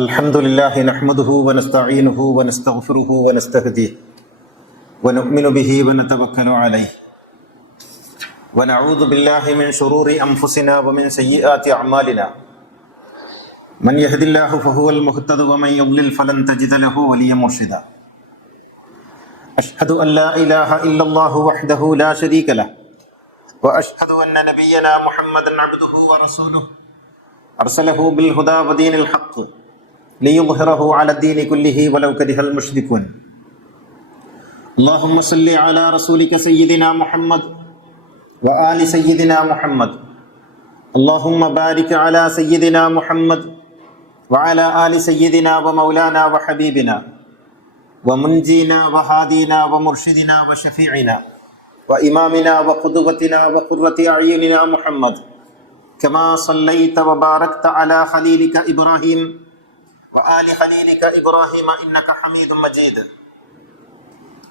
الحمد لله نحمده ونستعينه ونستغفره ونستهديه ونؤمن به ونتوكل عليه ونعوذ بالله من شرور أنفسنا ومن سيئات أعمالنا من يهد الله فهو المهتد ومن يضلل فلن تجد له وليا مرشدا أشهد أن لا إله إلا الله وحده لا شريك له وأشهد أن نبينا محمدا عبده ورسوله أرسله بالهدى ودين الحق ليظهره على الدين كله ولو كره المشركون اللهم صل على رسولك سيدنا محمد وآل سيدنا محمد اللهم بارك على سيدنا محمد وعلى آل سيدنا ومولانا وحبيبنا ومنجينا وهادينا ومرشدنا وشفيعنا وإمامنا وقدوتنا وقرة أعيننا محمد كما صليت وباركت على خليلك إبراهيم وآل خليلك إبراهيم إنك حميد مجيد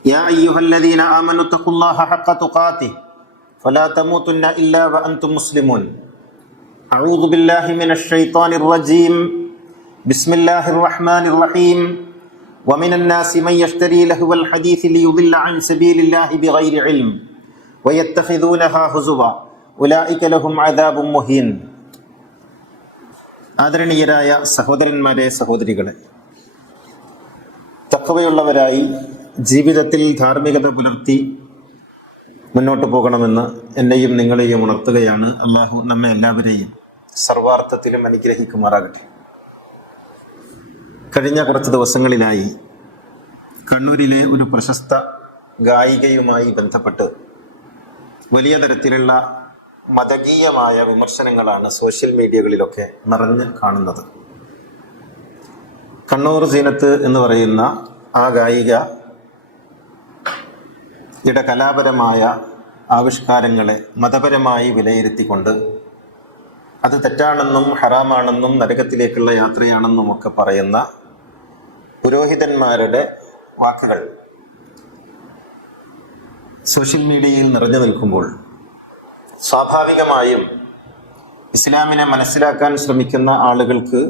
يا أيها الذين آمنوا اتقوا الله حق تقاته فلا تموتن إلا وأنتم مسلمون أعوذ بالله من الشيطان الرجيم بسم الله الرحمن الرحيم ومن الناس من يشتري لهو الحديث ليضل عن سبيل الله بغير علم ويتخذونها هزوا ഉലൈക ലഹും അദാബും മുഹീൻ. ആദരണീയരായ സഹോദരന്മാരെ, സഹോദരികളെ, തഖ്വയുള്ളവരായി ജീവിതത്തിൽ ധാർമ്മികത പുലർത്തി മുന്നോട്ട് പോകണമെന്ന് എന്നെയും നിങ്ങളെയും ഉണർത്തുകയാണ്. അള്ളാഹു നമ്മെ എല്ലാവരെയും സർവാർത്ഥത്തിലും അനുഗ്രഹിക്കുമാറാകട്ടെ. കഴിഞ്ഞ കുറച്ച് ദിവസങ്ങളിലായി കണ്ണൂരിലെ ഒരു പ്രശസ്ത ഗായികയുമായി ബന്ധപ്പെട്ട് വലിയ തരത്തിലുള്ള മതകീയമായ വിമർശനങ്ങളാണ് സോഷ്യൽ മീഡിയകളിലൊക്കെ നിറഞ്ഞ് കാണുന്നത്. കണ്ണൂർ സീനത്ത് എന്ന് പറയുന്ന ആ ഗായികയുടെ കലാപരമായ ആവിഷ്കാരങ്ങളെ മതപരമായി വിലയിരുത്തിക്കൊണ്ട് അത് തെറ്റാണെന്നും ഹറാമാണെന്നും നരകത്തിലേക്കുള്ള യാത്രയാണെന്നും ഒക്കെ പറയുന്ന പുരോഹിതന്മാരുടെ വാക്കുകൾ സോഷ്യൽ മീഡിയയിൽ നിറഞ്ഞു നിൽക്കുമ്പോൾ സ്വാഭാവികമായും ഇസ്ലാമിനെ മനസ്സിലാക്കാൻ ശ്രമിക്കുന്ന ആളുകൾക്ക്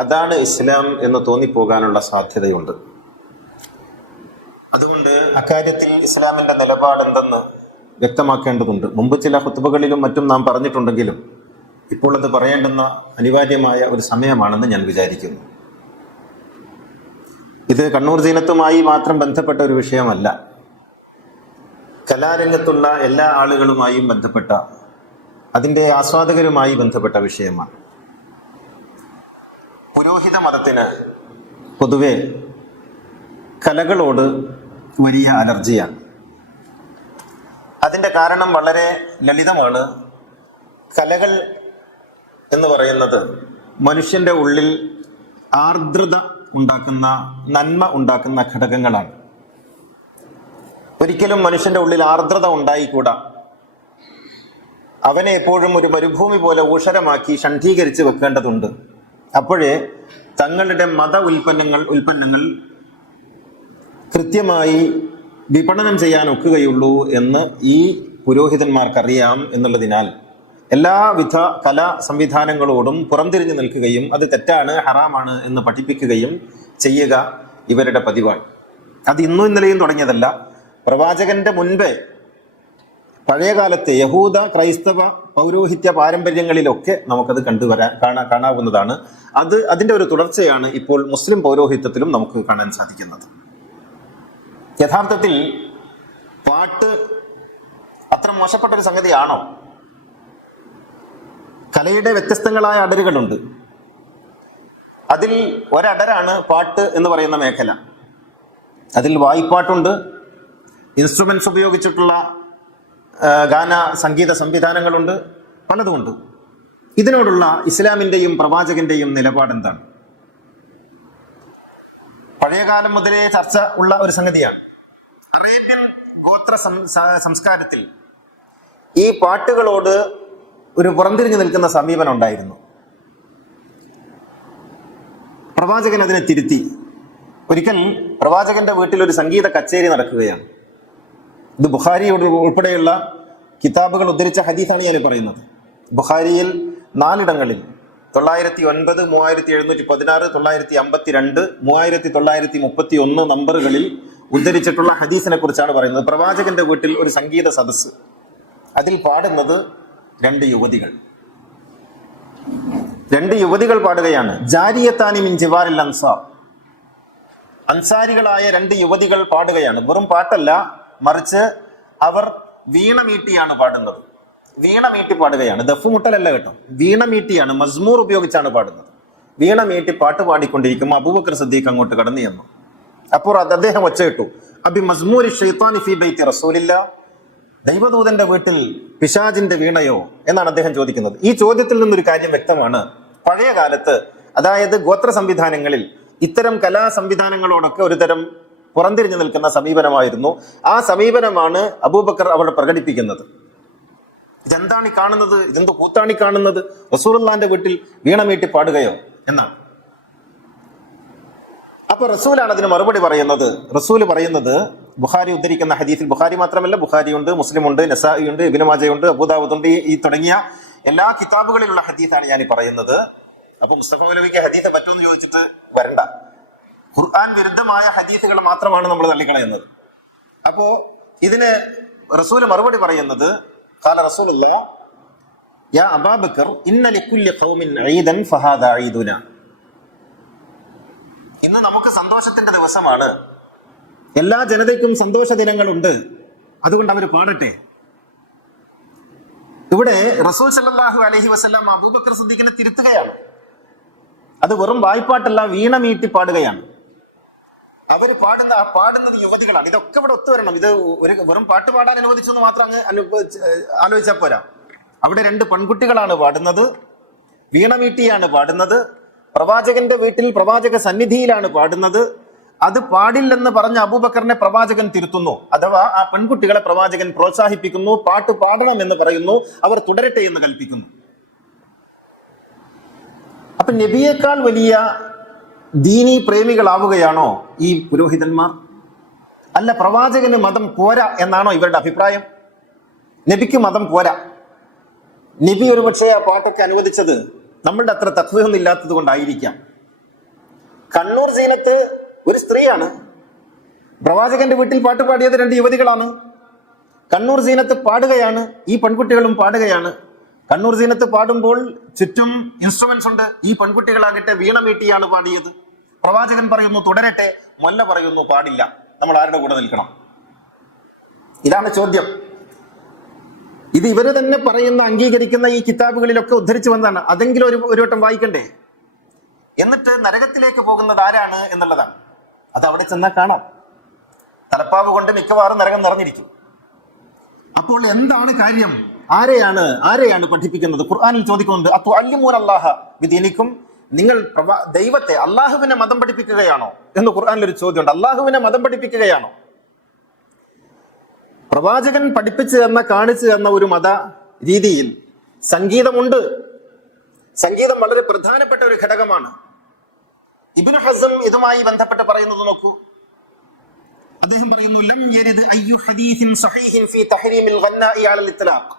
അതാണ് ഇസ്ലാം എന്ന് തോന്നിപ്പോകാനുള്ള സാധ്യതയുണ്ട്. അതുകൊണ്ട് അക്കാര്യത്തിൽ ഇസ്ലാമിന്റെ നിലപാടെന്തെന്ന് വ്യക്തമാക്കേണ്ടതുണ്ട്. മുമ്പ് ചില ഖുത്ബകളിലും മറ്റും നാം പറഞ്ഞിട്ടുണ്ടെങ്കിലും ഇപ്പോൾ അത് പറയേണ്ടുന്ന അനിവാര്യമായ ഒരു സമയമാണെന്ന് ഞാൻ വിചാരിക്കുന്നു. ഇത് കണ്ണൂർ സീനത്തുമായി മാത്രം ബന്ധപ്പെട്ട ഒരു വിഷയമല്ല, കലാരംഗത്തുള്ള എല്ലാ ആളുകളുമായും ബന്ധപ്പെട്ട, അതിൻ്റെ ആസ്വാദകരുമായി ബന്ധപ്പെട്ട വിഷയമാണ്. പുരോഹിത മതത്തിന് പൊതുവെ കലകളോട് വലിയ അലർജിയാണ്. അതിൻ്റെ കാരണം വളരെ ലളിതമാണ്. കലകൾ എന്ന് പറയുന്നത് മനുഷ്യൻ്റെ ഉള്ളിൽ ആർദ്രത ഉണ്ടാക്കുന്ന, നന്മ ഉണ്ടാക്കുന്ന ഘടകങ്ങളാണ്. ഒരിക്കലും മനുഷ്യന്റെ ഉള്ളിൽ ആർദ്രത ഉണ്ടായിക്കൂടാ. അവനെ എപ്പോഴും ഒരു മരുഭൂമി പോലെ ഊഷരമാക്കി ഷണ്ഡീകരിച്ച് വെക്കേണ്ടതുണ്ട്. അപ്പോഴേ തങ്ങളുടെ മത ഉൽപ്പന്നങ്ങൾ കൃത്യമായി വിപണനം ചെയ്യാൻ ഒക്കുകയുള്ളൂ എന്ന് ഈ പുരോഹിതന്മാർക്കറിയാം എന്നുള്ളതിനാൽ എല്ലാവിധ കലാ സംവിധാനങ്ങളോടും പുറംതിരിഞ്ഞു നിൽക്കുകയും അത് തെറ്റാണ്, ഹറാമാണ് എന്ന് പഠിപ്പിക്കുകയും ചെയ്യുക ഇവരുടെ പതിവാണ്. അത് ഇന്നും ഇന്നലെയും തുടങ്ങിയതല്ല. പ്രവാചകന്റെ മുൻപേ പഴയകാലത്തെ യഹൂദ ക്രൈസ്തവ പൗരോഹിത്യ പാരമ്പര്യങ്ങളിലൊക്കെ നമുക്കത് കാണാവുന്നതാണ്. അതിൻ്റെ ഒരു തുടർച്ചയാണ് ഇപ്പോൾ മുസ്ലിം പൗരോഹിത്യത്തിലും നമുക്ക് കാണാൻ സാധിക്കുന്നത്. യഥാർത്ഥത്തിൽ പാട്ട് അത്ര മോശപ്പെട്ട ഒരു സംഗതിയാണോ? കലയുടെ വ്യത്യസ്തങ്ങളായ അടരുകളുണ്ട്. അതിൽ ഒരടരാണ് പാട്ട് എന്ന് പറയുന്ന മേഖല. അതിൽ വായ്പാട്ടുണ്ട്, ഇൻസ്ട്രുമെന്റ്സ് ഉപയോഗിച്ചിട്ടുള്ള സംഗീത സംവിധാനങ്ങളുണ്ട്, പലതുമുണ്ട്. ഇതിനോടുള്ള ഇസ്ലാമിൻ്റെയും പ്രവാചകന്റെയും നിലപാടെന്താണ്? പഴയകാലം മുതലേ ചർച്ച ഉള്ള ഒരു സംഗതിയാണ്. അറേബ്യൻ ഗോത്ര സംസ്കാരത്തിൽ ഈ പാട്ടുകളോട് ഒരു പുറംതിരിഞ്ഞു നിൽക്കുന്ന സമീപനം ഉണ്ടായിരുന്നു. പ്രവാചകൻ അതിനെ തിരുത്തി. ഒരിക്കൽ പ്രവാചകന്റെ വീട്ടിൽ ഒരു സംഗീത കച്ചേരി നടക്കുകയാണ്. ഇത് ബുഖാരി ഉൾപ്പെടെയുള്ള കിതാബുകൾ ഉദ്ധരിച്ച ഹദീസാണ് ഞാൻ പറയുന്നത്. ബുഖാരിയിൽ 4 ഇടങ്ങളിൽ 909, 3716, 952, 3931 നമ്പറുകളിൽ ഉദ്ധരിച്ചിട്ടുള്ള ഹദീസിനെ കുറിച്ചാണ് പറയുന്നത്. പ്രവാചകന്റെ വീട്ടിൽ ഒരു സംഗീത സദസ്സ്, അതിൽ പാടുന്നത് രണ്ട് യുവതികൾ പാടുകയാണ്. ജാരിയത്താനി മിൻ ജിവാരിൽ അൻസാർ, അൻസാരികളായ രണ്ട് യുവതികൾ പാടുകയാണ്. വെറും പാട്ടല്ല, മറിച്ച് അവർ വീണമീട്ടിയാണ് പാടുന്നത്. വീണമീട്ടി പാടുകയാണ്, ദഫുമുട്ടലല്ല കേട്ടോ, വീണമീട്ടിയാണ്, മസ്മൂർ ഉപയോഗിച്ചാണ് പാടുന്നത്. വീണമീട്ടി പാട്ട് പാടിക്കൊണ്ടിരിക്കുമ്പോൾ അബൂബക്കർ സിദ്ദീഖ് അങ്ങോട്ട് കടന്നു ചെന്നു. അപ്പോൾ അദ്ദേഹം ഒച്ചയിട്ടു, അബി മസ്മൂരി ഷൈത്താനി ഫീ ബൈത്തി റസൂലില്ലാ, ദൈവദൂതന്റെ വീട്ടിൽ പിശാചിന്റെ വീണയോ എന്നാണ് അദ്ദേഹം ചോദിക്കുന്നത്. ഈ ചോദ്യത്തിൽ നിന്നൊരു കാര്യം വ്യക്തമാണ്. പഴയ കാലത്ത്, അതായത് ഗോത്ര സംവിധാനങ്ങളിൽ ഇത്തരം കലാ സംവിധാനങ്ങളോടൊക്കെ ഒരു തരം പുറംതിരിഞ്ഞു നിൽക്കുന്ന സമീപനമായിരുന്നു. ആ സമീപനമാണ് അബൂബക്കർ അവിടെ പ്രകടിപ്പിക്കുന്നത്. ഇതെന്താണ് ഈ കാണുന്നത്? ഇതെന്തോ കൂത്താണ് കാണുന്നത്? റസൂലുള്ളാഹിന്റെ വീട്ടിൽ വീണമീട്ടി പാടുകയോ എന്നാണ്. അപ്പൊ റസൂലാണ് അതിന് മറുപടി പറയുന്നത്. റസൂല് പറയുന്നത്, ബുഖാരി ഉദ്ധരിക്കുന്ന ഹദീസിൽ, ബുഖാരി മാത്രമല്ല, ബുഖാരിയുണ്ട്, മുസ്ലിമുണ്ട്, നസായിയുണ്ട്, ഇബ്നു മാജയുണ്ട്, അബൂദാവൂദുണ്ട്, ഈ തുടങ്ങിയ എല്ലാ കിതാബുകളിലുള്ള ഹദീസാണ് ഞാൻ പറയുന്നത്. അപ്പൊ മുസ്തഫ മൗലവിക്ക് ഹദീസ് പറ്റുമെന്ന് ചോദിച്ചിട്ട് വരണ്ട. ഖുർആൻ വിരുദ്ധമായ ഹദീസുകൾ മാത്രമാണ് നമ്മൾ തള്ളിക്കളയുന്നത്. അപ്പോ ഇതിന് റസൂല് മറുപടി പറയുന്നത്, ഖാല റസൂലുള്ളാഹി യാ അബൂബക്കർ ഇന്ന ലികുല്ലി ഖൗമിൻ ഈദൻ ഫഹാദാ ഈദുനാ. ഇന്ന് നമുക്ക് സന്തോഷത്തിന്റെ ദിവസമാണ്, എല്ലാ ജനതയ്ക്കും സന്തോഷ ദിനങ്ങളുണ്ട്, അതുകൊണ്ട് അവർ പാടട്ടെ. ഇവിടെ റസൂൽ സല്ലല്ലാഹു അലൈഹി വസല്ലം അബൂബക്കർ സിദ്ദീഖിനെ തിരുത്തുകയാണ്. അത് വെറും വായ്പാട്ടല്ല, വീണമീട്ടി പാടുകയാണ്. അവർ പാടുന്നത് യുവതികളാണ്. ഇതൊക്കെ ഇവിടെ ഒത്തുവരണം. ഇത് ഒരു വെറും പാട്ട് പാടാൻ അനുവദിച്ചു എന്ന് മാത്രം അങ്ങ് ആലോചിച്ചാൽ പോരാ. അവിടെ രണ്ട് പെൺകുട്ടികളാണ് പാടുന്നത്, വീണമീട്ടിയാണ് പാടുന്നത്, പ്രവാചകന്റെ വീട്ടിൽ പ്രവാചക സന്നിധിയിലാണ് പാടുന്നത്. അത് പാടില്ലെന്ന് പറഞ്ഞ അബൂബക്കറിനെ പ്രവാചകൻ തിരുത്തുന്നു, അഥവാ ആ പെൺകുട്ടികളെ പ്രവാചകൻ പ്രോത്സാഹിപ്പിക്കുന്നു, പാട്ട് പാടണം എന്ന് പറയുന്നു, അവർ തുടരട്ടെ എന്ന് കൽപ്പിക്കുന്നു. അപ്പൊ നബിയേക്കാൾ വലിയ ദീനി പ്രേമികളാവുകയാണോ ഈ പുരോഹിതന്മാർ? അല്ല, പ്രവാചകന് മതം പോരാ എന്നാണോ ഇവരുടെ അഭിപ്രായം? നബിക്ക് മതം പോരാ. നബി ഒരുപക്ഷെ ആ പാട്ടൊക്കെ അനുവദിച്ചത് നമ്മളുടെ അത്ര തഖ്വയൊന്നും ഇല്ലാത്തത് കൊണ്ടായിരിക്കാം. കണ്ണൂർ സീനത്ത് ഒരു സ്ത്രീയാണ്, പ്രവാചകന്റെ വീട്ടിൽ പാട്ട് പാടിയത് രണ്ട് യുവതികളാണ്. കണ്ണൂർ സീനത്ത് പാടുകയാണ്, ഈ പെൺകുട്ടികളും പാടുകയാണ്. കണ്ണൂർ സീനത്ത് പാടുമ്പോൾ ചുറ്റും ഇൻസ്ട്രുമെന്റ്സ് ഉണ്ട്, ഈ പെൺകുട്ടികളാകട്ടെ വീണമീട്ടിയാണ് പാടിയത്. പ്രവാചകൻ പറയുന്നു തുടരട്ടെ, മൊല്ല പറയുന്നു പാടില്ല. നമ്മൾ ആരുടെ കൂടെ നിൽക്കണം? ഇതാണ് ചോദ്യം. ഇത് ഇവര് തന്നെ പറയുന്ന, അംഗീകരിക്കുന്ന ഈ കിതാബുകളിലൊക്കെ ഉദ്ധരിച്ചു വന്നതാണ്. അതെങ്കിലും ഒരു വട്ടം വായിക്കണ്ടേ? എന്നിട്ട് നരകത്തിലേക്ക് പോകുന്നത് ആരാണ് എന്നുള്ളതാണ്. അത് അവിടെ ചെന്നാൽ കാണാം. തലപ്പാവ് കൊണ്ട് മിക്കവാറും നരകം നിറഞ്ഞിരിക്കും. അപ്പോൾ എന്താണ് കാര്യം? ആരെയാണ് പഠിപ്പിക്കുന്നത്? ഖുർആനിൽ ചോദിക്കുന്നുണ്ട്, അത്തുഅല്ലിമൂനല്ലാഹ ബിദീനിക്കും, നിങ്ങൾ ദൈവത്തെ, അള്ളാഹുവിനെ മതം പഠിപ്പിക്കുകയാണോ എന്ന് ഖുർആനിൽ ഒരു ചോദ്യമുണ്ട്. അള്ളാഹുവിനെ മതം പഠിപ്പിക്കുകയാണോ? പ്രവാചകൻ പഠിപ്പിച്ചു തന്ന, കാണിച്ചു തന്ന ഒരു മത രീതിയിൽ സംഗീതമുണ്ട്. സംഗീതം വളരെ പ്രധാനപ്പെട്ട ഒരു ഘടകമാണ്. ഇബ്നു ഹസ്ം ഇതുമായി ബന്ധപ്പെട്ട് പറയുന്നത് നോക്കൂ. അദ്ദേഹം പറയുന്നു, ലം യരിദ് അയ്യു ഹദീസിൻ സഹീഹിൻ ഫീ തഹ്രീമിൽ ഗന്നാഇ അലൽ ഇത്ലാഖ്.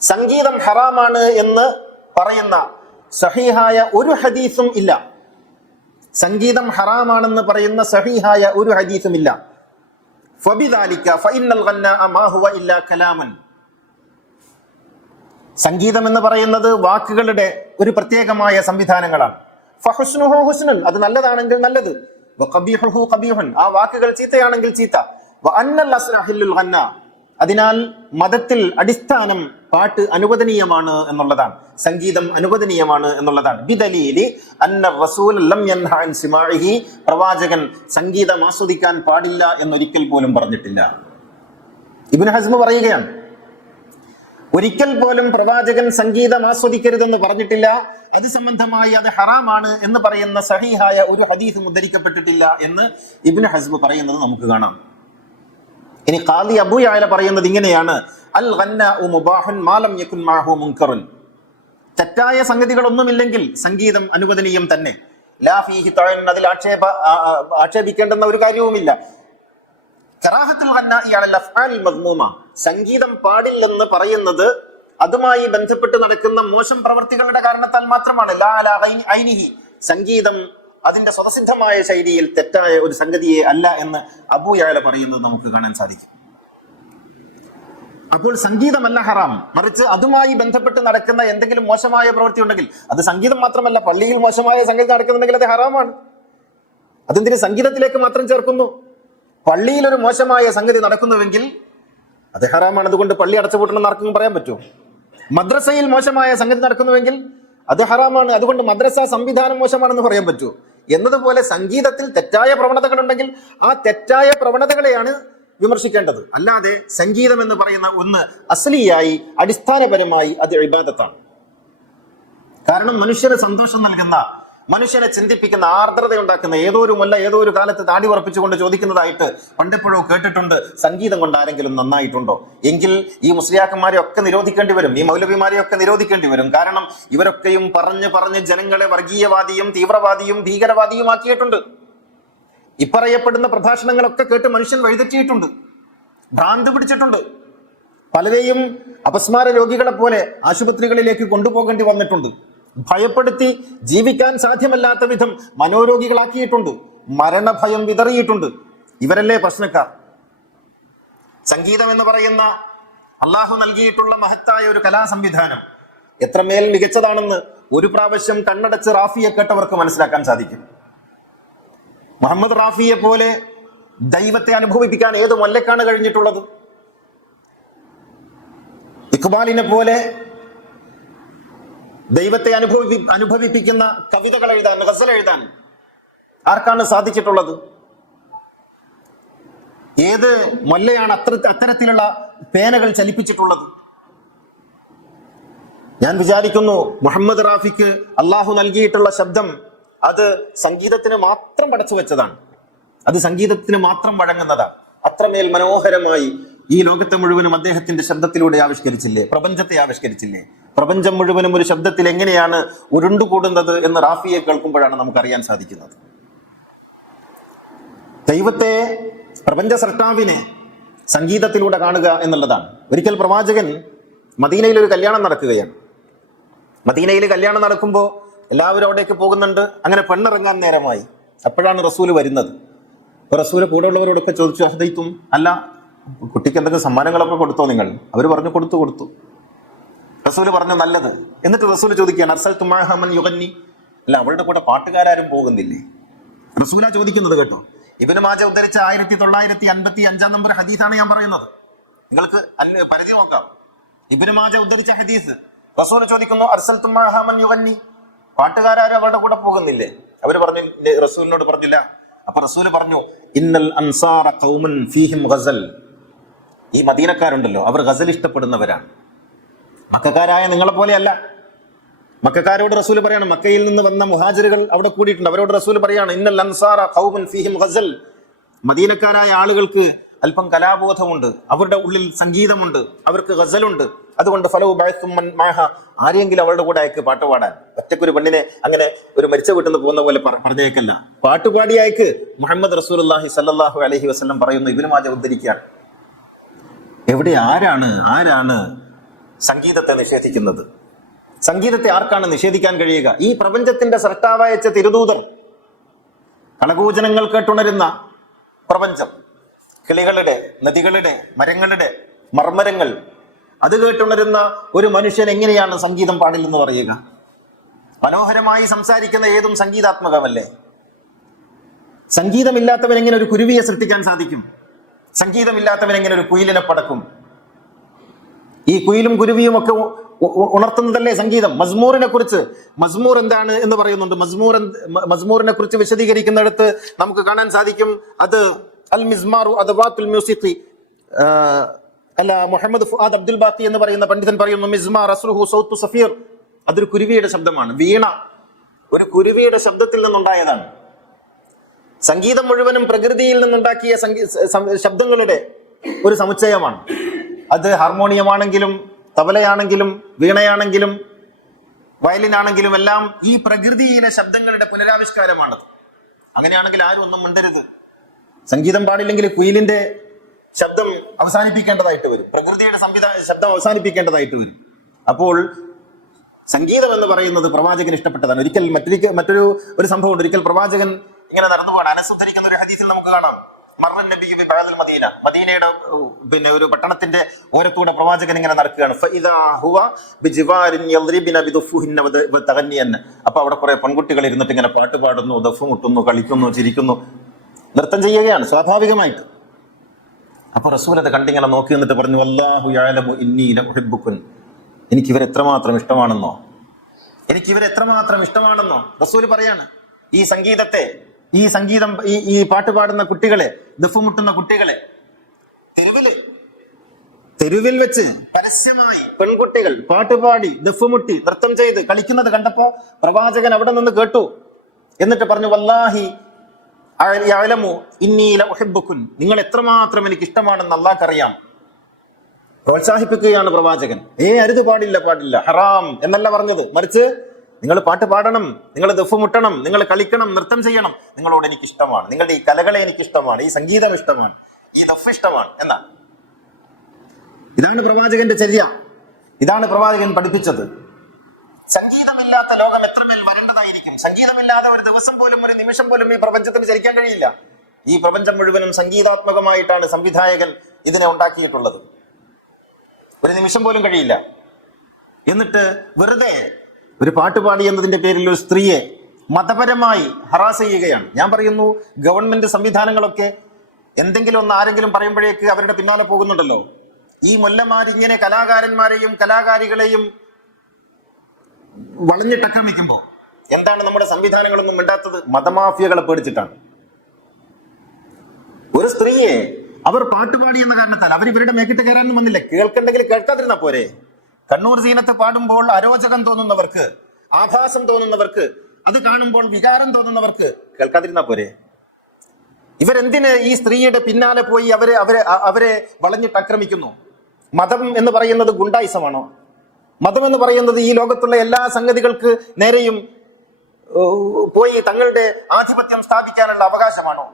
സംഗീതം ഹറാമാണ് എന്ന് പറയുന്ന സഹീഹായ ഒരു ഹദീസും ഇല്ല. സംഗീതം ഹറാമാണെന്ന് പറയുന്ന സഹീഹായ ഒരു ഹദീസും ഇല്ല. ഫബിദാലിക ഫഇന്നൽ ഗന്നാഅ മാ ഹുവ ഇല്ലാ കലാമൻ. സംഗീതം എന്ന് പറയുന്നത് വാക്കുകളുടെ ഒരു പ്രത്യേകമായ സംവിധാനങ്ങളാണ്. ഫഹുസ്നുഹു ഹുസ്നുൻ, അത് നല്ലതാണെങ്കിൽ നല്ലത്. വഖബീഹുഹു ഖബീഹുൻ, ആ വാക്കുകൾ ചീത്തയാണെങ്കിൽ ചീത്ത. വഅന്നൽ അസ്ല ഹില്ലുൽ ഗന്നാ, അതിനാൽ മതത്തിൽ അടിസ്ഥാനം പാട്ട് അനുവദനീയമാണ് എന്നുള്ളതാണ്, സംഗീതം അനുവദനീയമാണ് എന്നുള്ളതാണ്. ബിദലീലി അന്ന റസൂൽ ലം യൻഹ അൻ സിമാഇഹി, പ്രവാചകൻ സംഗീതം ആസ്വദിക്കാൻ പാടില്ല എന്നൊരിക്കൽ പോലും പറഞ്ഞിട്ടില്ല. ഇബ്നു ഹസ്ം പറയുകയാണ്, ഒരിക്കൽ പോലും പ്രവാചകൻ സംഗീതം ആസ്വദിക്കരുതെന്ന് പറഞ്ഞിട്ടില്ല. അത് സംബന്ധമായി അത് ഹറാമാണ് എന്ന് പറയുന്ന സഹീഹായ ഒരു ഹദീസും ഉദ്ധരിക്കപ്പെട്ടിട്ടില്ല എന്ന് ഇബ്നു ഹസ്ം പറയുന്നത് നമുക്ക് കാണാം. ഇനി ഖാദി അബൂ യഅല പറയുന്നത് ഇങ്ങനെയാണ്, അൽ ഗന്നാഉ മുബാഹുൻ മാ ലം യകുൻ മഅഹു മുൻകറുൻ. തെറ്റായ സംഗതികളൊന്നുമില്ലെങ്കിൽ സംഗീതം അനുവദനീയം തന്നെ. ലാ ഫീഹി തഅൻ, അതിൽ ആക്ഷേപിക്കേണ്ടുന്ന ഒരു കാര്യവുമില്ല. കറാഹത്തുൽ ഗന്നാഇ അലൽ അഫ്ആൽ മദ്മൂമ, സംഗീതം പാടില്ലെന്ന് പറയുന്നത് അതുമായി ബന്ധപ്പെട്ട് നടക്കുന്ന മോശം പ്രവർത്തികളുടെ കാരണത്താൽ മാത്രമാണ്. ലാ അലാ ഐനിഹി, സംഗീതം അതിന്റെ സ്വതസിദ്ധമായ ശൈലിയിൽ തെറ്റായ ഒരു സംഗതിയെ അല്ല എന്ന് അബൂ യഅല പറയുന്നത് നമുക്ക് കാണാൻ സാധിക്കും. അപ്പോൾ സംഗീതമല്ല ഹറാം, മറിച്ച് അതുമായി ബന്ധപ്പെട്ട് നടക്കുന്ന എന്തെങ്കിലും മോശമായ പ്രവൃത്തി ഉണ്ടെങ്കിൽ, അത് സംഗീതം മാത്രമല്ല, പള്ളിയിൽ മോശമായ സംഗീതം നടക്കുന്നുണ്ടെങ്കിൽ അത് ഹറാമാണ്. അതെന്തിന് സംഗീതത്തിലേക്ക് മാത്രം ചേർക്കുന്നു? പള്ളിയിൽ ഒരു മോശമായ സംഗതി നടക്കുന്നുവെങ്കിൽ അത് ഹറാമാണ്, അതുകൊണ്ട് പള്ളി അടച്ചുപൂട്ടണമെന്ന് ആർക്കും പറയാൻ പറ്റുമോ? മദ്രസയിൽ മോശമായ സംഗതി നടക്കുന്നുവെങ്കിൽ അത് ഹറാമാണ്, അതുകൊണ്ട് മദ്രസ സംവിധാനം മോശമാണെന്ന് പറയാൻ പറ്റുമോ? എന്നതുപോലെ സംഗീതത്തിൽ തെറ്റായ പ്രവണതകൾ ഉണ്ടെങ്കിൽ ആ തെറ്റായ പ്രവണതകളെയാണ് വിമർശിക്കേണ്ടത്. അല്ലാതെ സംഗീതം എന്ന് പറയുന്ന ഒന്ന് അസ്ലിയായി അടിസ്ഥാനപരമായി അത് ഇബാദത്താണ്. കാരണം മനുഷ്യന് സന്തോഷം നൽകുന്ന, മനുഷ്യനെ ചിന്തിപ്പിക്കുന്ന, ആർദ്രത ഉണ്ടാക്കുന്ന ഏതോ ഒരു മുല്ല ഏതോ ഒരു കാലത്ത് താടി ഉറപ്പിച്ചുകൊണ്ട് ചോദിക്കുന്നതായിട്ട് പണ്ടെപ്പോഴോ കേട്ടിട്ടുണ്ട്, സംഗീതം കൊണ്ട് ആരെങ്കിലും നന്നായിട്ടുണ്ടോ? എങ്കിൽ ഈ മുസ്ലിയാക്കന്മാരെ ഒക്കെ നിരോധിക്കേണ്ടി വരും, ഈ മൗലവിമാരെ ഒക്കെ നിരോധിക്കേണ്ടി വരും. കാരണം ഇവരൊക്കെയും പറഞ്ഞ് ജനങ്ങളെ വർഗീയവാദിയും തീവ്രവാദിയും ഭീകരവാദിയുമാക്കിയിട്ടുണ്ട്. ഇപ്പറയപ്പെടുന്ന പ്രഭാഷണങ്ങളൊക്കെ കേട്ട് മനുഷ്യൻ വഴിതെറ്റിയിട്ടുണ്ട്, ഭ്രാന്ത് പിടിച്ചിട്ടുണ്ട്. പലരെയും അപസ്മാര രോഗികളെ പോലെ ആശുപത്രികളിലേക്ക് കൊണ്ടുപോകേണ്ടി വന്നിട്ടുണ്ട്. ഭയപ്പെടുത്തി ജീവിക്കാൻ സാധ്യമല്ലാത്ത വിധം മനോരോഗികളാക്കിയിട്ടുണ്ട്. മരണഭയം വിതറിയിട്ടുണ്ട്. ഇവരല്ലേ പ്രശ്നക്കാർ. സംഗീതം എന്ന് പറയുന്ന അള്ളാഹു നൽകിയിട്ടുള്ള മഹത്തായ ഒരു കലാ സംവിധാനം എത്രമേൽ മികച്ചതാണെന്ന് ഒരു പ്രാവശ്യം കണ്ണടച്ച് റാഫിയെ കേട്ടവർക്ക് മനസ്സിലാക്കാൻ സാധിക്കും. മുഹമ്മദ് റാഫിയെ പോലെ ദൈവത്തെ അനുഭവിപ്പിക്കാൻ ഏത് മൊല്ലക്കാണ് കഴിഞ്ഞിട്ടുള്ളത്? ഇഖ്ബാലിനെ പോലെ ദൈവത്തെ അനുഭവിപ്പിക്കുന്ന കവിതകൾ എഴുതാൻ, ഗസൽ എഴുതാൻ ആർക്കാണ് സാധിച്ചിട്ടുള്ളത്? ഏത് മൊല്ലയാണ് അത്തരത്തിലുള്ള പേനകൾ ചലിപ്പിച്ചിട്ടുള്ളത്? ഞാൻ വിചാരിക്കുന്നു മുഹമ്മദ് റാഫിക്ക് അള്ളാഹു നൽകിയിട്ടുള്ള ശബ്ദം അത് സംഗീതത്തിന് മാത്രം പടച്ചു വെച്ചതാണ്, അത് സംഗീതത്തിന് മാത്രം വഴങ്ങുന്നതാണ്. അത്രമേൽ മനോഹരമായി ഈ ലോകത്തെ മുഴുവനും അദ്ദേഹത്തിന്റെ ശബ്ദത്തിലൂടെ ആവിഷ്കരിച്ചില്ലേ, പ്രപഞ്ചത്തെ ആവിഷ്കരിച്ചില്ലേ? പ്രപഞ്ചം മുഴുവനും ഒരു ശബ്ദത്തിൽ എങ്ങനെയാണ് ഉരുണ്ടുകൂടുന്നത് എന്ന് റാഫിയെ കേൾക്കുമ്പോഴാണ് നമുക്കറിയാൻ സാധിക്കുന്നത്. ദൈവത്തെ, പ്രപഞ്ച സൃഷ്ടാവിനെ സംഗീതത്തിലൂടെ കാണുക എന്നുള്ളതാണ്. ഒരിക്കൽ പ്രവാചകൻ മദീനയിൽ ഒരു കല്യാണം നടക്കുകയാണ്. മദീനയിൽ കല്യാണം നടക്കുമ്പോൾ എല്ലാവരും അവിടേക്ക് പോകുന്നുണ്ട്. അങ്ങനെ പെണ്ണിറങ്ങാൻ നേരമായി. അപ്പോഴാണ് റസൂല് വരുന്നത്. അപ്പൊ റസൂല് കൂടെയുള്ളവരോടൊക്കെ ചോദിച്ചു, അഹദൈത്തും, അല്ല കുട്ടിക്ക് എന്തെങ്കിലും സമ്മാനങ്ങളൊക്കെ കൊടുത്തോ നിങ്ങൾ? അവർ പറഞ്ഞു കൊടുത്തു. റസൂല് പറഞ്ഞു നല്ലത്. എന്നിട്ട് റസൂല് ചോദിക്കുകയാണ്, അർസൽതു മഅഹ മൻ യുഗന്നി, അല്ല അവളുടെ കൂടെ പാട്ടുകാരും പോകുന്നില്ലേ? റസൂല ചോദിക്കുന്നത് കേട്ടോ. ഇബ്നു മാജ ഉദ്ധരിച്ച 1955 നമ്പർ ഹദീസാണ് ഞാൻ പറയുന്നത്. നിങ്ങൾക്ക് പരിധി നോക്കാം. ഇബ്നു മാജ ഉദ്ധരിച്ച ഹദീസ്. റസൂല് ചോദിക്കുന്നു, അർസൽതു മഅഹ മൻ യുഗന്നി, പാട്ടുകാരും അവരുടെ കൂടെ പോകുന്നില്ലേ? അവര് പറഞ്ഞു, റസൂലിനോട് പറഞ്ഞില്ല. അപ്പൊ റസൂല് പറഞ്ഞു, ഇന്നൽ അൻസാറ ഖൗമുൻ ഫീഹിം ഗസൽ, ഈ മദീനക്കാരുണ്ടല്ലോ അവർ ഗസൽ ഇഷ്ടപ്പെടുന്നവരാണ്. മക്കക്കാരായ നിങ്ങളെ പോലെയല്ല. മക്കക്കാരോട് റസൂല് പറയാണ്, മക്കയിൽ നിന്ന് വന്ന മുഹാജിറുകൾ അവിടെ കൂടിയിട്ടുണ്ട്, അവരോട് റസൂല് പറയാണ്, ഇന്നൽ അൻസാറ ഖൗമുൻ ഫീഹിം ഗസൽ, മദീനക്കാരായ ആളുകൾക്ക് അല്പം കലാബോധമുണ്ട്, അവരുടെ ഉള്ളിൽ സംഗീതമുണ്ട്, അവർക്ക് ഗസലുണ്ട്. അതുകൊണ്ട് ഫലവു ബഅ്തും മൻ മഅഹ, ആരെങ്കിലും അവരുടെ കൂടെ അയക്ക് പാട്ട് പാടാൻ. ഒറ്റക്കൊരു പെണ്ണിനെ അങ്ങനെ ഒരു മരിച്ച വീട്ടിൽ നിന്ന് പോകുന്ന പോലെ പറഞ്ഞേക്കല്ല, പാട്ടുപാടി അയക്ക്. മുഹമ്മദ് റസൂലുള്ളാഹി സ്വല്ലല്ലാഹു അലൈഹി വസല്ലം പറയുന്നു, ഇബ്നു മാജ ഉദ്ധരിക്കുകയാണ്. എവിടെ ആരാണ് സംഗീതത്തെ നിഷേധിക്കുന്നത്? സംഗീതത്തെ ആർക്കാണ് നിഷേധിക്കാൻ കഴിയുക? ഈ പ്രപഞ്ചത്തിന്റെ സൃഷ്ടാവയച്ച തിരുദൂതർ, കളകൂജനങ്ങൾ കേട്ടുണരുന്ന പ്രപഞ്ചം, കിളികളുടെ, നദികളുടെ, മരങ്ങളുടെ മർമ്മരങ്ങൾ, അത് കേട്ടുണരുന്ന ഒരു മനുഷ്യൻ എങ്ങനെയാണ് സംഗീതം പാടില്ലെന്ന് പറയുക? മനോഹരമായി സംസാരിക്കുന്ന ഏതും സംഗീതാത്മകമല്ലേ? സംഗീതമില്ലാത്തവൻ എങ്ങനെ ഒരു കുരുവിയെ സൃഷ്ടിക്കാൻ സാധിക്കും? സംഗീതമില്ലാത്തവൻ എങ്ങനെ ഒരു കുയിലിനെ പടക്കും? ഈ കുയിലും കുരുവിയും ഒക്കെ ഉണർത്തുന്നതല്ലേ സംഗീതം? മസ്മൂറിനെ കുറിച്ച്, മസ്മൂർ എന്താണ് എന്ന് പറയുന്നുണ്ട്. മസ്മൂറിനെ കുറിച്ച് വിശദീകരിക്കുന്നിടത്ത് നമുക്ക് കാണാൻ സാധിക്കും, അത് അൽ മിസ്മാറു അദ്വാത്തുൽ മ്യൂസിഖി, അല്ല മുഹമ്മദ് ഫുആദ് അബ്ദുൽ ബാഖി എന്ന് പറയുന്ന പണ്ഡിതൻ പറയുന്നു, മിസ്മാർ അസ്റുഹു സൗത്തു സഫീർ, അതൊരു കുരുവിയുടെ ശബ്ദമാണ്. വീണ ഒരു കുരുവിയുടെ ശബ്ദത്തിൽ നിന്നുണ്ടായതാണ്. സംഗീതം മുഴുവനും പ്രകൃതിയിൽ നിന്നുണ്ടാക്കിയ ശബ്ദങ്ങളുടെ ഒരു സമുച്ചയമാണ്. അത് ഹാർമോണിയമാണെങ്കിലും തബലയാണെങ്കിലും വീണയാണെങ്കിലും വയലിനാണെങ്കിലും എല്ലാം ഈ പ്രകൃതിയിലെ ശബ്ദങ്ങളുടെ പുനരാവിഷ്കാരമാണത്. അങ്ങനെയാണെങ്കിൽ ആരും ഒന്നും മിണ്ടരുത്. സംഗീതം പാടില്ലെങ്കിൽ കുയിലിന്റെ ശബ്ദം അവസാനിപ്പിക്കേണ്ടതായിട്ട് വരും, പ്രകൃതിയുടെ ശബ്ദം അവസാനിപ്പിക്കേണ്ടതായിട്ട് വരും. അപ്പോൾ സംഗീതം എന്ന് പറയുന്നത് പ്രവാചകൻ ഇഷ്ടപ്പെട്ടതാണ്. ഒരിക്കൽ മറ്റൊരു സംഭവമുണ്ട്. ഒരിക്കൽ പ്രവാചകൻ ഇങ്ങനെ നടന്നുപോകാൻ അനുസരിക്കുന്ന ഒരു ഹദീസിൽ നമുക്ക് കാണാം. മദീനയുടെ ഒരു പട്ടണത്തിന്റെ ഓരത്തൂടെ പ്രവാചകൻ ഇങ്ങനെ നടക്കുകയാണ്. അപ്പൊ അവിടെ കുറെ പെൺകുട്ടികൾ ഇരുന്നിട്ട് ഇങ്ങനെ പാട്ട് പാടുന്നു, ദഫ് മുട്ടുന്നു, കളിക്കുന്നു, ചിരിക്കുന്നു, നൃത്തം ചെയ്യുകയാണ് സ്വാഭാവികമായിട്ട്. അപ്പൊ റസൂൽ അത് കണ്ടിങ്ങനെ നോക്കി നിന്നിട്ട് പറഞ്ഞു, വല്ലാഹു യഅലമു ഇന്നി ലഉഹിബ്ബുകുൻ, എനിക്കിവർ എത്രമാത്രം ഇഷ്ടമാണെന്നോ റസൂൽ പറയാണ്. ഈ സംഗീതം ഈ പാട്ട് പാടുന്ന കുട്ടികളെ, ദഫ് മുട്ടുന്ന കുട്ടികളെ, തെരുവിൽ വെച്ച് പരസ്യമായി പെൺകുട്ടികൾ പാട്ടുപാടി ദഫ് മുട്ടി നൃത്തം ചെയ്ത് കളിക്കുന്നത് കണ്ടപ്പോ പ്രവാചകൻ അവിടെ നിന്ന് കേട്ടു. എന്നിട്ട് പറഞ്ഞു, വല്ലാഹി യഅലമു ഇന്നി ലഉഹിബ്ബുകുൻ, നിങ്ങൾ എത്രമാത്രം എനിക്ക് ഇഷ്ടമാണെന്ന് അല്ലാഹ്ക്കറിയാം. പ്രോത്സാഹിപ്പിക്കുകയാണ് പ്രവാചകൻ. അരുത്, പാടില്ല, ഹറാം എന്നല്ല പറഞ്ഞത്. മറിച്ച് നിങ്ങൾ പാട്ട് പാടണം, നിങ്ങൾ ദഫ് മുട്ടണം, നിങ്ങൾ കളിക്കണം, നൃത്തം ചെയ്യണം, നിങ്ങളോട് എനിക്ക് ഇഷ്ടമാണ്, നിങ്ങളുടെ ഈ കലകളെ എനിക്ക് ഇഷ്ടമാണ്, ഈ സംഗീതം ഇഷ്ടമാണ്, ഈ ദഫ് ഇഷ്ടമാണ് എന്നാ. ഇതാണ് പ്രവാചകന്റെ ചര്യ, ഇതാണ് പ്രവാചകൻ പഠിപ്പിച്ചത്. സംഗീതമില്ലാത്ത ലോകം എത്രമേൽ വരേണ്ടതായിരിക്കും. സംഗീതമില്ലാതെ ഒരു ദിവസം പോലും, ഒരു നിമിഷം പോലും ഈ പ്രപഞ്ചത്തിന് ചലിക്കാൻ കഴിയില്ല. ഈ പ്രപഞ്ചം മുഴുവനും സംഗീതാത്മകമായിട്ടാണ് സംവിധായകൻ ഇതിനെ ഉണ്ടാക്കിയിട്ടുള്ളത്. ഒരു നിമിഷം പോലും കഴിയില്ല. എന്നിട്ട് വെറുതെ ഒരു പാട്ടുപാടി എന്നതിന്റെ പേരിൽ ഒരു സ്ത്രീയെ മതപരമായി ഹറാസ് ചെയ്യുകയാണ്. ഞാൻ പറയുന്നു, ഗവൺമെന്റ് സംവിധാനങ്ങളൊക്കെ എന്തെങ്കിലും ഒന്ന് ആരെങ്കിലും പറയുമ്പോഴേക്ക് അവരുടെ പിന്നാലെ പോകുന്നുണ്ടല്ലോ. ഈ മൊല്ലമാരിങ്ങനെ കലാകാരന്മാരെയും കലാകാരികളെയും വളഞ്ഞിട്ടക്രമിക്കുമ്പോ എന്താണ് നമ്മുടെ സംവിധാനങ്ങളൊന്നും മിണ്ടാത്തത്? മതമാഫിയകളെ പേടിച്ചിട്ടാണ്. ഒരു സ്ത്രീയെ അവർ പാട്ടുപാടി എന്ന കാരണത്താൽ അവരിവരുടെ മേക്കിട്ട് കയറാനൊന്നും വന്നില്ല. കേൾക്കണ്ടെങ്കിൽ കേൾക്കാതിരുന്നാ പോരെ. കണ്ണൂർ സീനത്ത് പാടുമ്പോൾ അരോചകം തോന്നുന്നവർക്ക്, ആഭാസം തോന്നുന്നവർക്ക്, അത് കാണുമ്പോൾ വികാരം തോന്നുന്നവർക്ക് കേൾക്കാതിരുന്നാ പോരെ. ഇവരെന്തിന് ഈ സ്ത്രീയുടെ പിന്നാലെ പോയി അവരെ വളഞ്ഞിട്ട് ആക്രമിക്കുന്നു? മതം എന്ന് പറയുന്നത് ഗുണ്ടായിസമാണോ? മതം എന്ന് പറയുന്നത് ഈ ലോകത്തുള്ള എല്ലാ സംഗതികൾക്ക് നേരെയും പോയി തങ്ങളുടെ ആധിപത്യം സ്ഥാപിക്കാനുള്ള അവകാശമാണോ?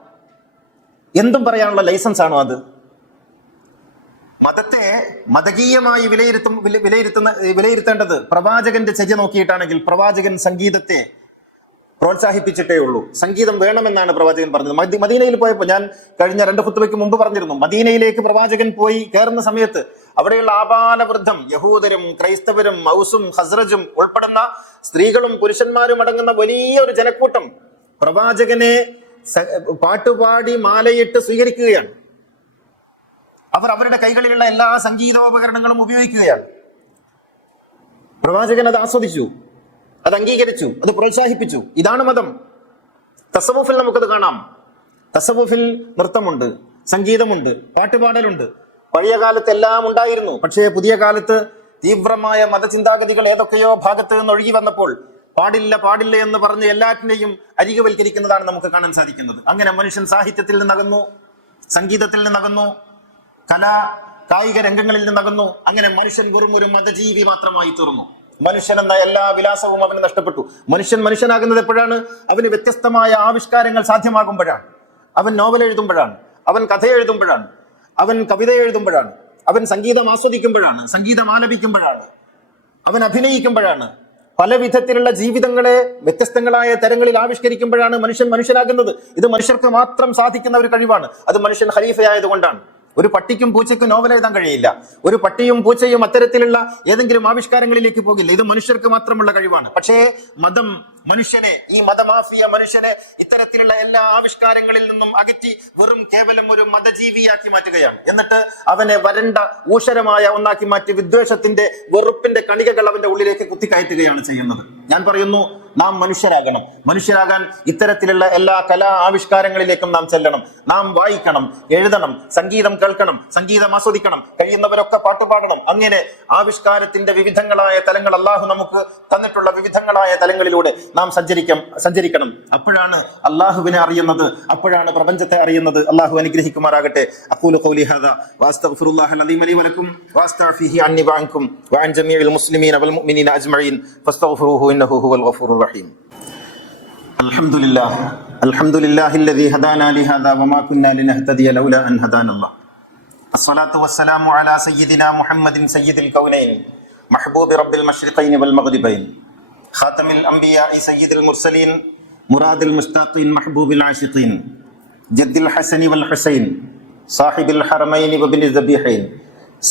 എന്തും പറയാനുള്ള ലൈസൻസ് ആണോ അത്? മതത്തെ മതകീയമായി വിലയിരുത്തേണ്ടത് പ്രവാചകന്റെ ചര്യ നോക്കിയിട്ടാണെങ്കിൽ പ്രവാചകൻ സംഗീതത്തെ പ്രോത്സാഹിപ്പിച്ചിട്ടേ ഉള്ളൂ. സംഗീതം വേണമെന്നാണ് പ്രവാചകൻ പറഞ്ഞത്. മദീനയിൽ പോയപ്പോൾ, ഞാൻ കഴിഞ്ഞ 2 ഖുത്ബയ്ക്ക് മുമ്പ് പറഞ്ഞിരുന്നു, മദീനയിലേക്ക് പ്രവാചകൻ പോയി കയറുന്ന സമയത്ത് അവിടെയുള്ള ആബാലവൃദ്ധം, യഹൂദരും ക്രൈസ്തവരും ഔസും ഹസ്രജും ഉൾപ്പെടുന്ന സ്ത്രീകളും പുരുഷന്മാരും അടങ്ങുന്ന വലിയൊരു ജനക്കൂട്ടം പ്രവാചകനെ പാട്ടുപാടി മാലയിട്ട് സ്വീകരിക്കുകയാണ്. അവർ അവരുടെ കൈകളിലുള്ള എല്ലാ സംഗീതോപകരണങ്ങളും ഉപയോഗിക്കുകയാണ്. പ്രവാചകൻ അത് ആസ്വദിച്ചു, അത് അംഗീകരിച്ചു, അത് പ്രോത്സാഹിപ്പിച്ചു. ഇതാണ് മതം. തസവുഫിൽ നമുക്കത് കാണാം. തസവുഫിൽ നൃത്തമുണ്ട്, സംഗീതമുണ്ട്, പാട്ടുപാടലുണ്ട്. പഴയ കാലത്ത് എല്ലാം ഉണ്ടായിരുന്നു. പക്ഷേ പുതിയ കാലത്ത് തീവ്രമായ മതചിന്താഗതികൾ ഏതൊക്കെയോ ഭാഗത്ത് നിന്ന് ഒഴുകി വന്നപ്പോൾ പാടില്ല എന്ന് പറഞ്ഞ് എല്ലാറ്റിനെയും അരികുവൽക്കരിക്കുന്നതാണ് നമുക്ക് കാണാൻ സാധിക്കുന്നത്. അങ്ങനെ മനുഷ്യൻ സാഹിത്യത്തിൽ നിന്നകന്നു, സംഗീതത്തിൽ നിന്നകന്നു, കായിക രംഗങ്ങളിൽ നിന്നകന്നു. അങ്ങനെ മനുഷ്യൻ വെറും ഒരു മതജീവി മാത്രമായി തീർന്നു. മനുഷ്യൻ എന്ന എല്ലാ വിലാസവും അവന് നഷ്ടപ്പെട്ടു. മനുഷ്യനാകുന്നത് എപ്പോഴാണ്? അവന് വ്യത്യസ്തമായ ആവിഷ്കാരങ്ങൾ സാധ്യമാകുമ്പോഴാണ്. അവൻ നോവൽ എഴുതുമ്പോഴാണ്, അവൻ കഥ എഴുതുമ്പോഴാണ്, അവൻ കവിത എഴുതുമ്പോഴാണ്, അവൻ സംഗീതം ആസ്വദിക്കുമ്പോഴാണ്, സംഗീതം ആലപിക്കുമ്പോഴാണ്, അവൻ അഭിനയിക്കുമ്പോഴാണ്, പല വിധത്തിലുള്ള ജീവിതങ്ങളെ വ്യത്യസ്തങ്ങളായ തരങ്ങളിൽ ആവിഷ്കരിക്കുമ്പോഴാണ് മനുഷ്യനാകുന്നത്. ഇത് മനുഷ്യർക്ക് മാത്രം സാധിക്കുന്ന ഒരു കഴിവാണ്. അത് മനുഷ്യൻ ഖലീഫയായതുകൊണ്ടാണ്. ഒരു പട്ടിക്കും പൂച്ചയ്ക്കും നോവൽ എഴുതാൻ കഴിയില്ല. ഒരു പട്ടിയും പൂച്ചയും അത്തരത്തിലുള്ള ഏതെങ്കിലും ആവിഷ്കാരങ്ങളിലേക്ക് പോകില്ല. ഇത് മനുഷ്യർക്ക് മാത്രമുള്ള കഴിവാണ്. പക്ഷേ മതം മനുഷ്യനെ, ഈ മതമാഫിയ മനുഷ്യനെ ഇത്തരത്തിലുള്ള എല്ലാ ആവിഷ്കാരങ്ങളിൽ നിന്നും അകറ്റി വെറും കേവലം ഒരു മതജീവിയാക്കി മാറ്റുകയാണ്. എന്നിട്ട് അവനെ വരണ്ട ഊഷരമായ ഒന്നാക്കി മാറ്റി വിദ്വേഷത്തിന്റെ, വെറുപ്പിന്റെ കണികകൾ അവന്റെ ഉള്ളിലേക്ക് കുത്തിക്കയറ്റുകയാണ് ചെയ്യുന്നത്. ഞാൻ പറയുന്നു, നാം മനുഷ്യരാകാൻ ഇത്തരത്തിലുള്ള എല്ലാ കലാ ആവിഷ്കാരങ്ങളിലേക്കും നാം ചെല്ലണം. നാം വായിക്കണം, എഴുതണം, സംഗീതം കേൾക്കണം, സംഗീതം ആസ്വദിക്കണം, കഴിയുന്നവരൊക്കെ പാട്ടുപാടണം. അങ്ങനെ ആവിഷ്കാരത്തിന്റെ വിവിധങ്ങളായ തലങ്ങൾ, അള്ളാഹു നമുക്ക് തന്നിട്ടുള്ള വിവിധങ്ങളായ തലങ്ങളിലൂടെ നാം സഞ്ചരിക്കണം. അപ്പോഴാണ് അള്ളാഹുവിനെ അറിയുന്നത്, അപ്പോഴാണ് പ്രപഞ്ചത്തെ അറിയുന്നത്. അള്ളാഹു അനുഗ്രഹിക്കുമാറാകട്ടെ. അഖൂലു ഖൗലി ഹാദാ വഅസ്തഗ്ഫിറുല്ലാഹൽ അലീം ലി വലക്കും വഅസ്തഗ്ഫിഹി അന്നി വഅൻകും വഅൻ ജമീഇൽ മുസ്ലിമീന വൽ മുഅ്മിനീന അജ്മഈൻ ഫസ്തഗ്ഫിറുഹു ഇന്നഹു ഹുവൽ ഗഫൂറുർ റഹീം. അൽഹംദുലില്ലാഹില്ലദീ ഹദാനാ ലിഹാദാ വമാ കുന്നാ ലിനഹ്തദിയ ലൗലാ അൻ ഹദാനല്ലാഹ്. അസ്സലാത്തു വസ്സലാമു അലാ സയ്യിദിനാ മുഹമ്മദിൻ സയ്യിദിൽ കൗനൈൻ محبوب رب المشرقين والمغربين خاتم الأنبياء سيد المرسلين مراد المشتاقين محبوب العاشقين جد الحسن والحسين صاحب الحرمين وابن الذبيحين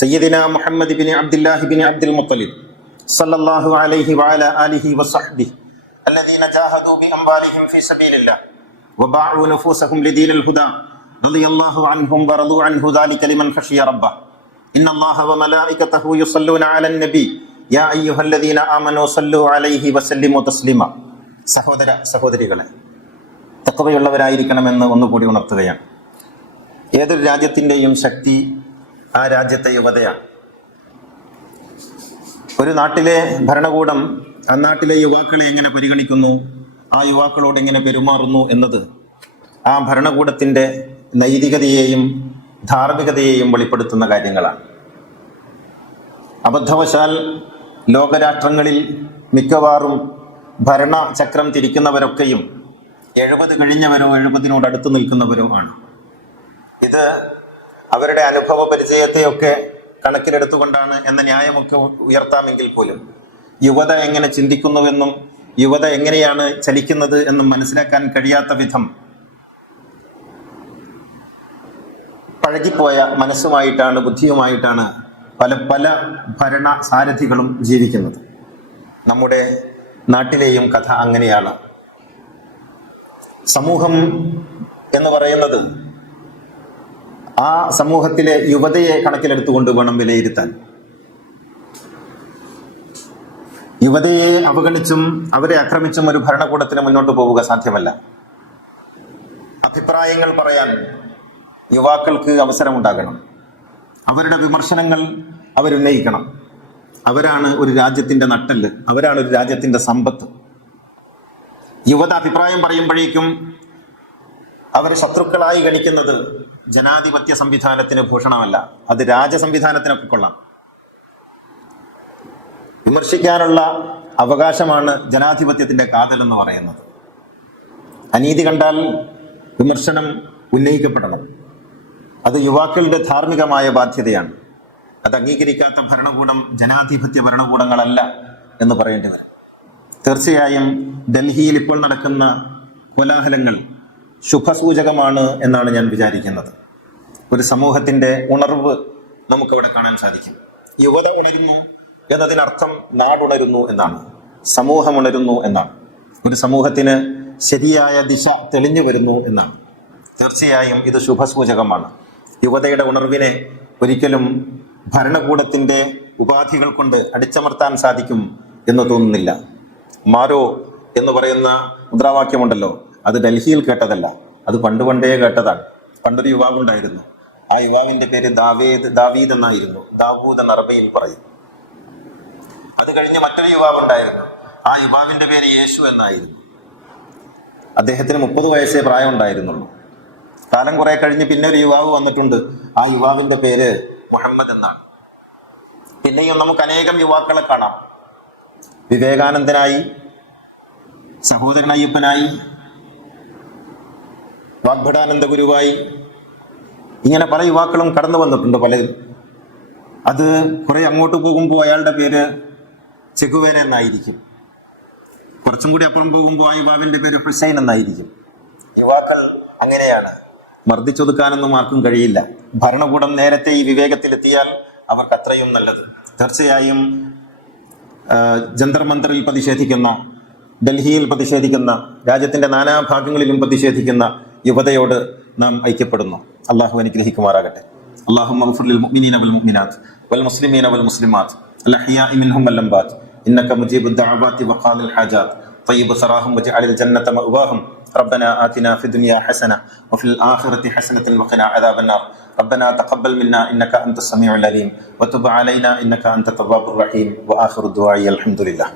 سيدنا محمد بن عبد الله بن عبد المطلب صلى الله عليه وعلى آله وصحبه الذين جاهدوا بأموالهم في سبيل الله وباعوا نفوسهم لدين الهدى رضي الله عنهم ورضوا عنه ذلك لمن خشي ربه إن الله وملائكته يصلون على النبي يا أيها الذين آمنوا صلوا عليه وسلموا تسليما. സഹോദര സഹോദരികളെ, തഖ്വയുള്ളവരായിരിക്കണമെന്ന് ഒന്നുകൂടി ഉണർത്തുകയാണ്. ഏതൊരു രാജ്യത്തിൻ്റെയും ശക്തി ആ രാജ്യത്തെ യുവതയാണ്. ഒരു നാട്ടിലെ ഭരണകൂടം ആ നാട്ടിലെ യുവാക്കളെ എങ്ങനെ പരിഗണിക്കുന്നു, ആ യുവാക്കളോട് എങ്ങനെ പെരുമാറുന്നു എന്നത് ആ ഭരണകൂടത്തിൻ്റെ നൈതികതയെയും ധാർമ്മികതയെയും വെളിപ്പെടുത്തുന്ന കാര്യങ്ങളാണ്. അബദ്ധവശാൽ ലോകരാഷ്ട്രങ്ങളിൽ മിക്കവാറും ഭരണചക്രം തിരിക്കുന്നവരൊക്കെയും 70 കഴിഞ്ഞവരോ 70 അടുത്ത് നിൽക്കുന്നവരോ ആണ്. ഇത് അവരുടെ അനുഭവ പരിചയത്തെയൊക്കെ കണക്കിലെടുത്തുകൊണ്ടാണ് എന്ന ന്യായമൊക്കെ ഉയർത്താമെങ്കിൽ പോലും യുവത എങ്ങനെ ചിന്തിക്കുന്നുവെന്നും യുവത എങ്ങനെയാണ് ചലിക്കുന്നത് എന്നും മനസ്സിലാക്കാൻ കഴിയാത്ത വിധം പഴകിപ്പോയ മനസ്സുമായിട്ടാണ്, ബുദ്ധിയുമായിട്ടാണ് പല ഭരണ സാരഥികളും ജീവിക്കുന്നത്. നമ്മുടെ നാട്ടിലെയും കഥ അങ്ങനെയാണ്. സമൂഹം എന്ന് പറയുന്നത് ആ സമൂഹത്തിലെ യുവതയെ കണക്കിലെടുത്തുകൊണ്ട് വേണം വിലയിരുത്താൻ. യുവതയെ അവഗണിച്ചും അവരെ ആക്രമിച്ചും ഒരു ഭരണകൂടത്തിന് മുന്നോട്ട് പോവുക സാധ്യമല്ല. അഭിപ്രായങ്ങൾ പറയാൻ യുവാക്കൾക്ക് അവസരമുണ്ടാകണം. അവരുടെ വിമർശനങ്ങൾ അവരുന്നയിക്കണം. അവരാണ് ഒരു രാജ്യത്തിൻ്റെ നട്ടെല്ല്, അവരാണ് ഒരു രാജ്യത്തിൻ്റെ സമ്പത്ത്. യുവത അഭിപ്രായം പറയുമ്പോഴേക്കും അവർ ശത്രുക്കളായി ഗണിക്കുന്നത് ജനാധിപത്യ സംവിധാനത്തിന് ഭൂഷണമല്ല, അത് രാജസംവിധാനത്തിനൊക്കെ കൊള്ളാം. വിമർശിക്കാനുള്ള അവകാശമാണ് ജനാധിപത്യത്തിൻ്റെ കാതൽ എന്ന് പറയുന്നത്. അനീതി കണ്ടാൽ വിമർശനം ഉന്നയിക്കപ്പെടണം. അത് യുവാക്കളുടെ ധാർമ്മികമായ ബാധ്യതയാണ്. അത് അംഗീകരിക്കാത്ത ഭരണകൂടം ജനാധിപത്യ ഭരണകൂടങ്ങളല്ല എന്ന് പറയേണ്ടി വരും. തീർച്ചയായും ഡൽഹിയിൽ ഇപ്പോൾ നടക്കുന്ന കോലാഹലങ്ങൾ ശുഭസൂചകമാണ് എന്നാണ് ഞാൻ വിചാരിക്കുന്നത്. ഒരു സമൂഹത്തിൻ്റെ ഉണർവ് നമുക്കവിടെ കാണാൻ സാധിക്കും. യുവത ഉണരുന്നു എന്നതിനർത്ഥം നാടുണരുന്നു എന്നാണ്, സമൂഹം ഉണരുന്നു എന്നാണ്, ഒരു സമൂഹത്തിന് ശരിയായ ദിശ തെളിഞ്ഞു വരുന്നു എന്നാണ്. തീർച്ചയായും ഇത് ശുഭസൂചകമാണ്. യുവതയുടെ ഉണർവിനെ ഒരിക്കലും ഭരണകൂടത്തിൻ്റെ ഉപാധികൾ കൊണ്ട് അടിച്ചമർത്താൻ സാധിക്കും എന്ന് തോന്നുന്നില്ല. മാരോ എന്ന് പറയുന്ന മുദ്രാവാക്യമുണ്ടല്ലോ, അത് ഡൽഹിയിൽ കേട്ടതല്ല, അത് പണ്ടേ കേട്ടതാണ്. പണ്ടൊരു യുവാവുണ്ടായിരുന്നു. ആ യുവാവിൻ്റെ പേര് ദാവീദ് എന്നായിരുന്നു. ദാവൂദ് എന്ന അറബിയിൽ പറയും. അത് കഴിഞ്ഞ് മറ്റൊരു യുവാവുണ്ടായിരുന്നു. ആ യുവാവിൻ്റെ പേര് യേശു എന്നായിരുന്നു. അദ്ദേഹത്തിന് 30 വയസ്സേ പ്രായം ഉണ്ടായിരുന്നുള്ളൂ. കാലം കുറെ കഴിഞ്ഞ് പിന്നെ ഒരു യുവാവ് വന്നിട്ടുണ്ട്. ആ യുവാവിൻ്റെ പേര് മുഹമ്മദ് എന്നാണ്. പിന്നെയും നമുക്ക് അനേകം യുവാക്കളെ കാണാം. വിവേകാനന്ദനായി, സഹോദരൻ അയ്യപ്പനായി, വാഗ്ഭടാനന്ദ ഗുരുവായി, ഇങ്ങനെ പല യുവാക്കളും കടന്നു വന്നിട്ടുണ്ട് പലരും. അത് കുറെ അങ്ങോട്ട് പോകുമ്പോൾ അയാളുടെ പേര് ചെഗുവേര എന്നായിരിക്കും. കുറച്ചും കൂടി അപ്പുറം പോകുമ്പോൾ ആ യുവാവിൻ്റെ പേര് ഹുസൈൻ എന്നായിരിക്കും. യുവാക്കൾ അങ്ങനെയാണ്. മർദ്ദിച്ചൊതുക്കാനൊന്നും ആർക്കും കഴിയില്ല. ഭരണകൂടം നേരത്തെ ഈ വിവേകത്തിലെത്തിയാൽ അവർക്ക് അത്രയും നല്ലത്. തീർച്ചയായും ജന്തർ മന്ദറിൽ പ്രതിഷേധിക്കുന്ന, ഡൽഹിയിൽ പ്രതിഷേധിക്കുന്ന, രാജ്യത്തിൻ്റെ നാനാഭാഗങ്ങളിലും പ്രതിഷേധിക്കുന്ന യുവതയോട് നാം ഐക്യപ്പെടുന്നു. അള്ളാഹു അനുഗ്രഹിക്കുമാറാകട്ടെ. اللهم اغفر للمؤمنين والمؤمنات والمسلمين والمسلمات الأحياء منهم والأموات إنك مجيب الدعوات وقاضي الحاجات طيب ثراهم واجعل الجنة مأواهم ربنا آتنا في الدنيا حسنة وفي الآخرة حسنة وقنا عذاب النار ربنا تقبل منا إنك أنت السميع العليم وتب علينا إنك أنت التواب الرحيم وآخر الدعاء الحمد لله.